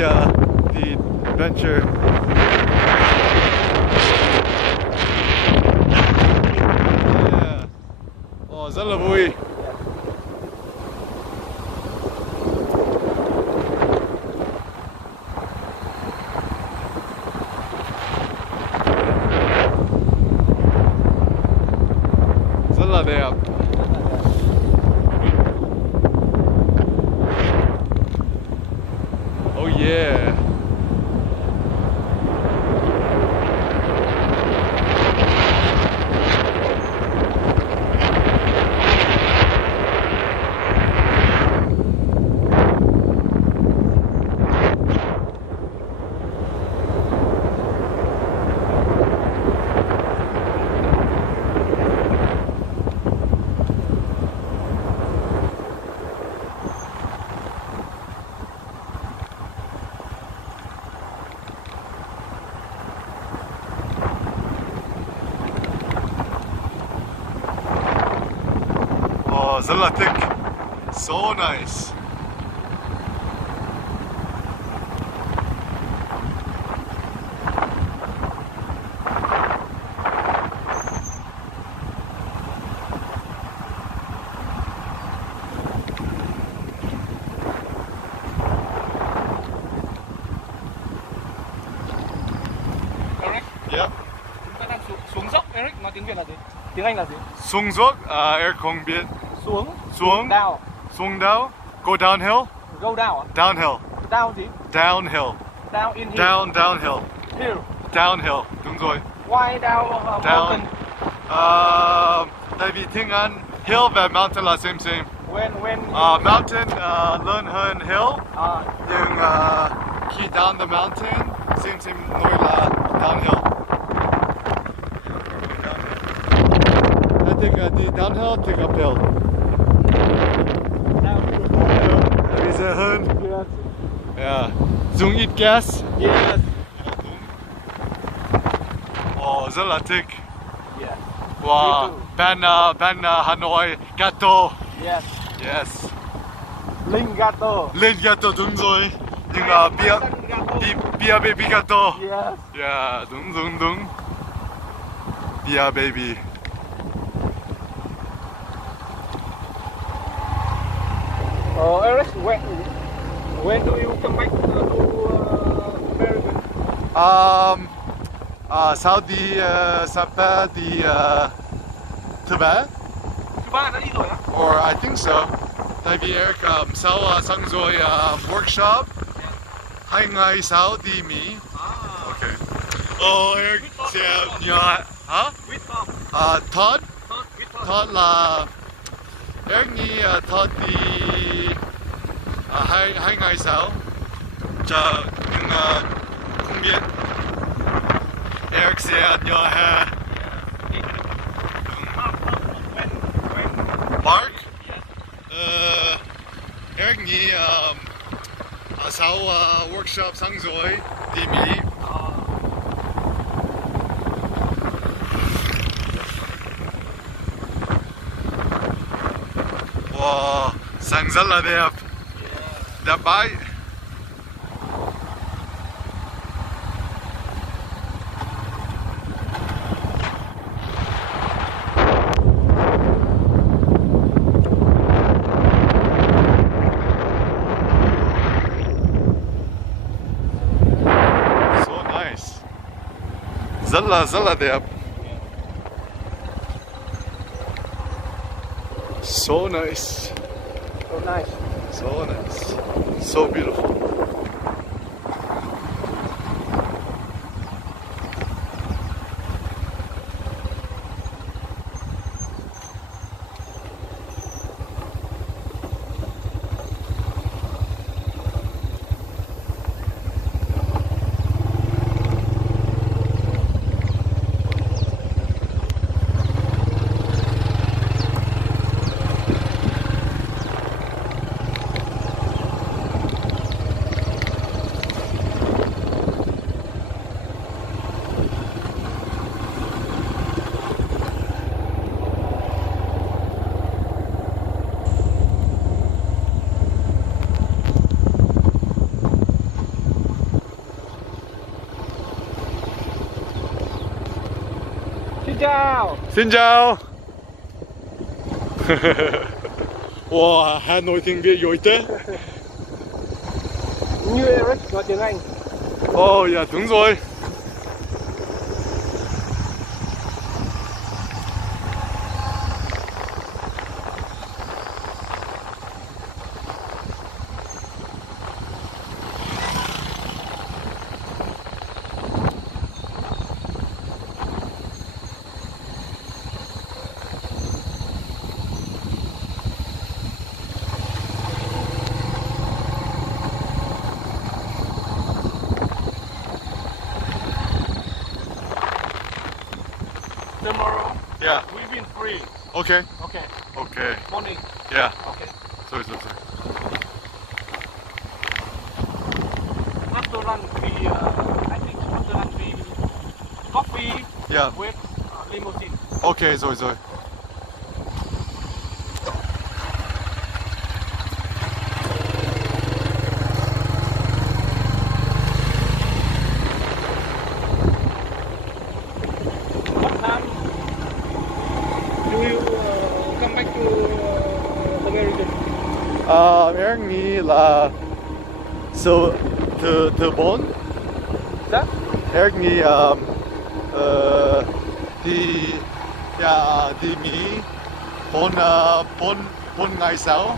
the adventure. Yeah. Oh, rất là vui. Rất là đẹp. Oh yeah. Oh, rất là thích. So nice. Eric, Yeah. chúng ta đang xuống dốc. Eric nói tiếng Việt là gì? Tiếng Anh là gì? Xuống dốc, Eric không biết. Xuống. Xuống. Down. Xuống down. Go downhill. Go down à? Downhill. Down gì? Downhill. Down in hill. Downhill. Hill. Downhill. Đúng rồi. Why down? Down. Mountain. Tại vì tiếng Anh hill và mountain là same. When Mountain lớn hơn hill. Nhưng khi down the mountain, same nói là downhill. I think the downhill, take uphill. Bây giờ hơn. Yes. Yeah. Dùng ít gas. Yes. Oh, rất là thích. Yes. Wow. Ban Hanoi gato. Yes. Yes. Linh gato. Lên gato đúng rồi. Nhưng beer baby gato. Yes. Yeah, đúng. Beer baby. Eric, when do you come back to America? Saudi, Sapa, thứ ba? Thứ ba đã đi rồi á? Or I think so. Tại vì Eric sau xong rồi workshop 2 ngày sau đi Mỹ. Okay. Oh, Eric sẽ nhớ hả? Todd? Todd là Eric nghĩ Todd đi 2 ngày sau. Nhưng không biết. Eric sẽ nhớ ha. Mark? Eric nghĩ sau workshop xong rồi đi Mỹ. Wow, sang rất là đẹp. Đẹp bãi. So nice. Rất là đẹp. So nice. So nice. So nice. So beautiful. chào. Xin chào. Wow, Hanoi tiếng Việt giỏi thế. Như Eric nói tiếng Anh. Oh, dạ đúng rồi. Tomorrow. Yeah. We've been free. Okay. Okay. Okay. Morning. Yeah. Okay. Sorry. After lunch we I think after lunch we coffee Yeah. with limousine. Okay, rồi. What time do you come back to America? Em nghĩ là số thứ 4. Dạ? Em nghĩ đi Mỹ 4 ngày sau,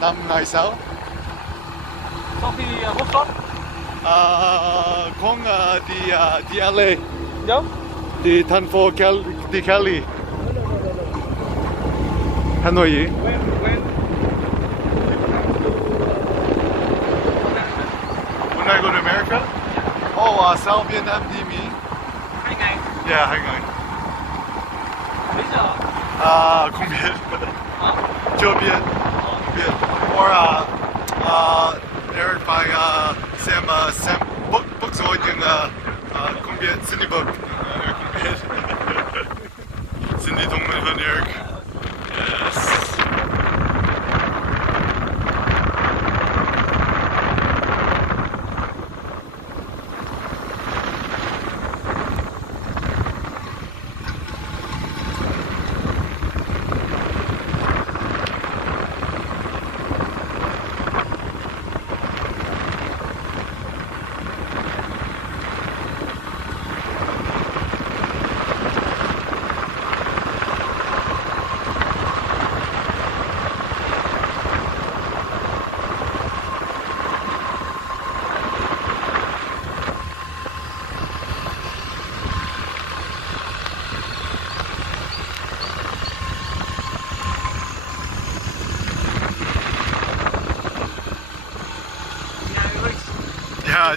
5 ngày sau. Sau khi workshop? Không đi LA, No? đi thành phố Cali. Hanoi. When? When I go to America? Oh, sau Vietnam đi Mỹ. 2 ngày. Yeah, 2 ngày. Mấy giờ? Không biết. Hả? Chưa biết. Or Eric phải xem book rồi nhưng không biết xin đi book. Không biết. Xin đi thông minh hơn Eric. Yes.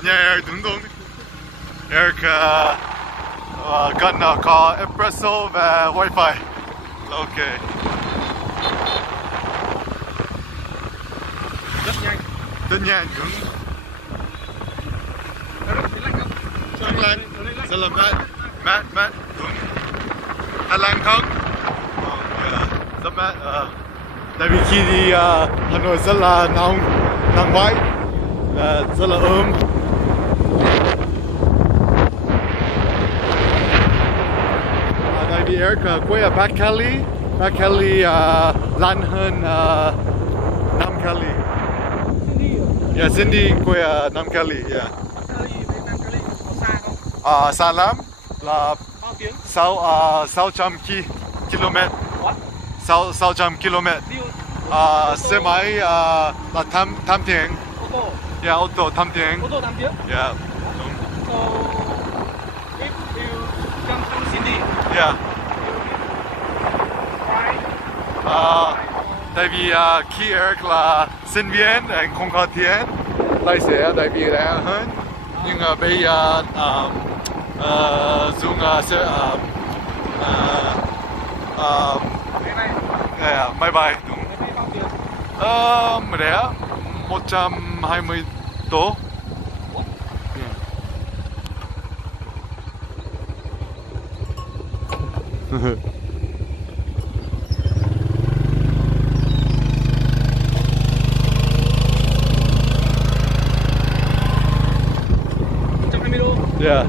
Nhà Eric đúng. Eric cần có espresso và wifi. Ok. Rất nhanh. Rất nhanh, đúng. Rất lạnh. Rất là mát, đúng. Lạnh không? Rất mát. Tại vì khi đi Hà Nội rất là nóng vãi. Rất là ấm. Tại vì Eric quay ở Bắc Cali lạnh hơn Nam Cali. Yeah, Cindy quay ở Nam Cali. Yeah. Cali với Nam Cali có xa không? Xa lắm, là Bao tiếng? 600 km. What? 600 km. Xe máy là 8 tiếng. Ô tô? Yeah, ô tô 8 tiếng. Ô tô 8 tiếng? Yeah. So if you come from Cindy, Yeah. right? Tại vì khi Eric là sinh viên không có tiền lái xe, tại vì rẻ hơn. Nhưng bây giờ dùng xe máy bay đúng. Rẻ 120 đô. Trong 20 đô. Yeah.